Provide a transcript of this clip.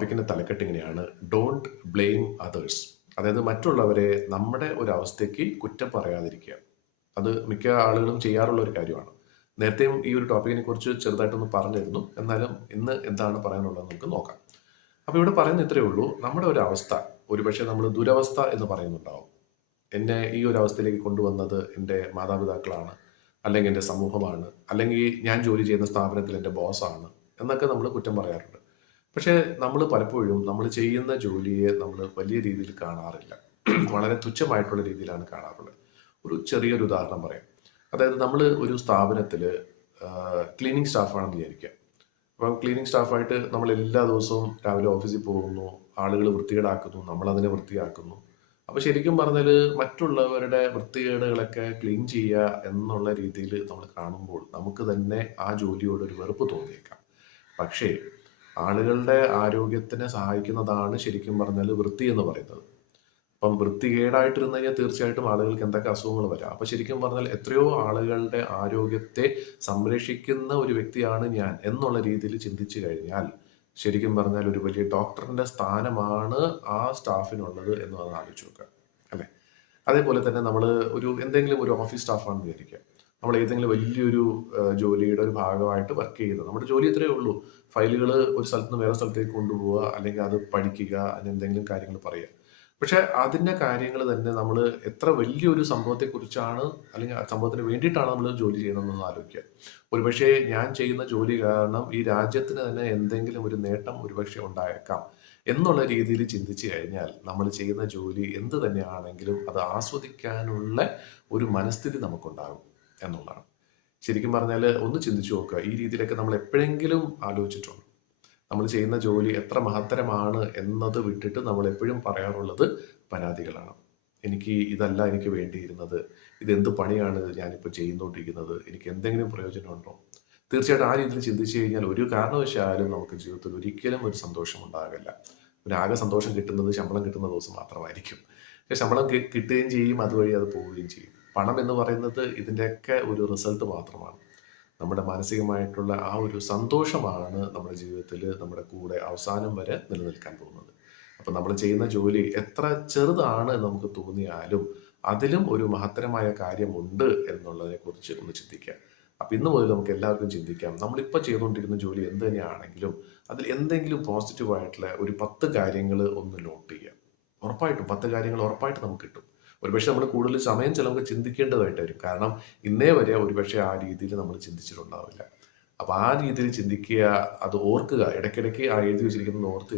ടോപ്പിക്കിൻ്റെ തലക്കെട്ട് ഇങ്ങനെയാണ്: don't blame others. അതായത് മറ്റുള്ളവരെ നമ്മുടെ ഒരു അവസ്ഥയ്ക്ക് കുറ്റം പറയാതിരിക്കുക. അത് മിക്ക ആളുകളും ചെയ്യാറുള്ള ഒരു കാര്യമാണ്. നേരത്തെയും ഈ ഒരു ടോപ്പിക്കിനെ കുറിച്ച് ചെറുതായിട്ടൊന്ന് പറഞ്ഞിരുന്നു. എന്നാലും ഇന്ന് എന്താണ് പറയാനുള്ളത് നമുക്ക് നോക്കാം. അപ്പോൾ ഇവിടെ പറയുന്ന ഇത്രയേ ഉള്ളൂ: നമ്മുടെ ഒരു അവസ്ഥ, ഒരുപക്ഷെ നമ്മൾ ദുരവസ്ഥ എന്ന് പറയുന്നുണ്ടാവും. എന്നെ ഈ ഒരു അവസ്ഥയിലേക്ക് കൊണ്ടുവന്നത് എൻ്റെ മാതാപിതാക്കളാണ്, അല്ലെങ്കിൽ എൻ്റെ സമൂഹമാണ്, അല്ലെങ്കിൽ ഞാൻ ജോലി ചെയ്യുന്ന സ്ഥാപനത്തിൽ എൻ്റെ ബോസാണ് എന്നൊക്കെ നമ്മൾ കുറ്റം പറയാറുണ്ട്. പക്ഷേ നമ്മൾ പലപ്പോഴും നമ്മൾ ചെയ്യുന്ന ജോലിയെ നമ്മൾ വലിയ രീതിയിൽ കാണാറില്ല. വളരെ തുച്ഛമായിട്ടുള്ള രീതിയിലാണ് കാണാറുള്ളത്. ഒരു ചെറിയൊരു ഉദാഹരണം പറയാം. അതായത് നമ്മൾ ഒരു സ്ഥാപനത്തിൽ ക്ലീനിങ് സ്റ്റാഫാണെന്ന് വിചാരിക്കുക. അപ്പം ക്ലീനിങ് സ്റ്റാഫായിട്ട് നമ്മൾ എല്ലാ ദിവസവും രാവിലെ ഓഫീസിൽ പോകുന്നു, ആളുകൾ വൃത്തികേടാക്കുന്നു, നമ്മളതിനെ വൃത്തിയാക്കുന്നു. അപ്പോൾ ശരിക്കും പറഞ്ഞാൽ മറ്റുള്ളവരുടെ വൃത്തികേടുകളൊക്കെ ക്ലീൻ ചെയ്യുക എന്നുള്ള രീതിയിൽ നമ്മൾ കാണുമ്പോൾ നമുക്ക് തന്നെ ആ ജോലിയോട് ഒരു വെറുപ്പ് തോന്നിയേക്കാം. പക്ഷേ ആളുകളുടെ ആരോഗ്യത്തിനെ സഹായിക്കുന്നതാണ് ശരിക്കും പറഞ്ഞാൽ വൃത്തി എന്ന് പറയുന്നത്. അപ്പം വൃത്തികേടായിട്ടിരുന്ന് കഴിഞ്ഞാൽ തീർച്ചയായിട്ടും ആളുകൾക്ക് എന്തൊക്കെ അസുഖങ്ങൾ വരാം. അപ്പം ശരിക്കും പറഞ്ഞാൽ എത്രയോ ആളുകളുടെ ആരോഗ്യത്തെ സംരക്ഷിക്കുന്ന ഒരു വ്യക്തിയാണ് ഞാൻ എന്നുള്ള രീതിയിൽ ചിന്തിച്ചു കഴിഞ്ഞാൽ ശരിക്കും പറഞ്ഞാൽ ഒരു വലിയ ഡോക്ടറിന്റെ സ്ഥാനമാണ് ആ സ്റ്റാഫിനുള്ളത് എന്ന് ഒന്ന് ആലോചിച്ച് നോക്കുക, അല്ലേ? അതേപോലെ തന്നെ നമ്മൾ എന്തെങ്കിലും ഒരു ഓഫീസ് സ്റ്റാഫാണെന്ന് വിചാരിക്കുക. നമ്മൾ ഏതെങ്കിലും വലിയൊരു ജോലിയുടെ ഒരു ഭാഗമായിട്ട് വർക്ക് ചെയ്യുന്നത്. നമ്മുടെ ജോലി ഇത്രയേ ഉള്ളൂ: ഫയലുകൾ ഒരു സ്ഥലത്ത് നിന്ന് വേറെ സ്ഥലത്തേക്ക് കൊണ്ടുപോവുക, അല്ലെങ്കിൽ അത് പഠിക്കുക, അതിന് എന്തെങ്കിലും കാര്യങ്ങൾ പറയുക. പക്ഷെ അതിൻ്റെ കാര്യങ്ങൾ തന്നെ നമ്മൾ എത്ര വലിയൊരു സംഭവത്തെക്കുറിച്ചാണ്, അല്ലെങ്കിൽ ആ സംഭവത്തിന് വേണ്ടിയിട്ടാണ് നമ്മൾ ജോലി ചെയ്യണമെന്നൊന്ന് ആലോചിക്കുക. ഒരുപക്ഷെ ഞാൻ ചെയ്യുന്ന ജോലി കാരണം ഈ രാജ്യത്തിന് തന്നെ എന്തെങ്കിലും ഒരു നേട്ടം ഒരുപക്ഷെ ഉണ്ടായേക്കാം എന്നുള്ള രീതിയിൽ ചിന്തിച്ചു കഴിഞ്ഞാൽ നമ്മൾ ചെയ്യുന്ന ജോലി എന്ത് തന്നെയാണെങ്കിലും അത് ആസ്വദിക്കാനുള്ള ഒരു മനസ്ഥിതി നമുക്കുണ്ടാകും എന്നുള്ളതാണ്. ശരിക്കും പറഞ്ഞാൽ ഒന്ന് ചിന്തിച്ചു നോക്കുക. ഈ രീതിയിലൊക്കെ നമ്മൾ എപ്പോഴെങ്കിലും ആലോചിച്ചിട്ടുണ്ടോ? നമ്മൾ ചെയ്യുന്ന ജോലി എത്ര മഹത്തരമാണ് എന്നത് വിട്ടിട്ട് നമ്മൾ എപ്പോഴും പറയാറുള്ളത് പരാതികളാണ്. ഇതല്ല എനിക്ക് വേണ്ടിയിരുന്നത്, ഇതെന്ത് പണിയാണ് ഞാനിപ്പോൾ ചെയ്തുകൊണ്ടിരിക്കുന്നത്, എനിക്ക് എന്തെങ്കിലും പ്രയോജനമുണ്ടോ? തീർച്ചയായിട്ടും ആ രീതിയിൽ ചിന്തിച്ചു കഴിഞ്ഞാൽ ഒരു കാരണവശാലും നമുക്ക് ജീവിതത്തിൽ ഒരിക്കലും ഒരു സന്തോഷം ഉണ്ടാകില്ല. ആകെ സന്തോഷം കിട്ടുന്നത് ശമ്പളം കിട്ടുന്ന ദിവസം മാത്രമായിരിക്കും. പക്ഷെ ശമ്പളം കിട്ടുകയും ചെയ്യും, അതുവഴി അത് പോവുകയും ചെയ്യും. പണം എന്ന് പറയുന്നത് ഇതിൻ്റെയൊക്കെ ഒരു റിസൾട്ട് മാത്രമാണ്. നമ്മുടെ മാനസികമായിട്ടുള്ള ആ ഒരു സന്തോഷമാണ് നമ്മുടെ ജീവിതത്തിൽ നമ്മുടെ കൂടെ അവസാനം വരെ നിലനിൽക്കാൻ പോകുന്നത്. അപ്പം നമ്മൾ ചെയ്യുന്ന ജോലി എത്ര ചെറുതാണ് നമുക്ക് തോന്നിയാലും അതിലും ഒരു മഹത്തരമായ കാര്യമുണ്ട് എന്നുള്ളതിനെ കുറിച്ച് ഒന്ന് ചിന്തിക്കുക. അപ്പം ഇന്ന് മുതൽ നമുക്ക് എല്ലാവർക്കും ചിന്തിക്കാം, നമ്മളിപ്പോൾ ചെയ്തുകൊണ്ടിരിക്കുന്ന ജോലി എന്ത് തന്നെയാണെങ്കിലും അതിൽ എന്തെങ്കിലും പോസിറ്റീവായിട്ടുള്ള ഒരു 10 കാര്യങ്ങൾ ഒന്ന് നോട്ട് ചെയ്യുക. ഉറപ്പായിട്ടും 10 കാര്യങ്ങൾ ഉറപ്പായിട്ട് നമുക്ക് കിട്ടും. ഒരുപക്ഷെ നമ്മൾ കൂടുതൽ സമയം ചിലർക്ക് ചിന്തിക്കേണ്ടതായിട്ട് വരും. കാരണം ഇന്നേ വരെ ഒരുപക്ഷെ ആ രീതിയിൽ നമ്മൾ ചിന്തിച്ചിട്ടുണ്ടാവില്ല. അപ്പോൾ ആ രീതിയിൽ ചിന്തിക്കുക, അത് ഓർക്കുക, ഇടയ്ക്കിടയ്ക്ക് ആ എഴുതി വെച്ചിരിക്കുന്നത് ഓർത്ത്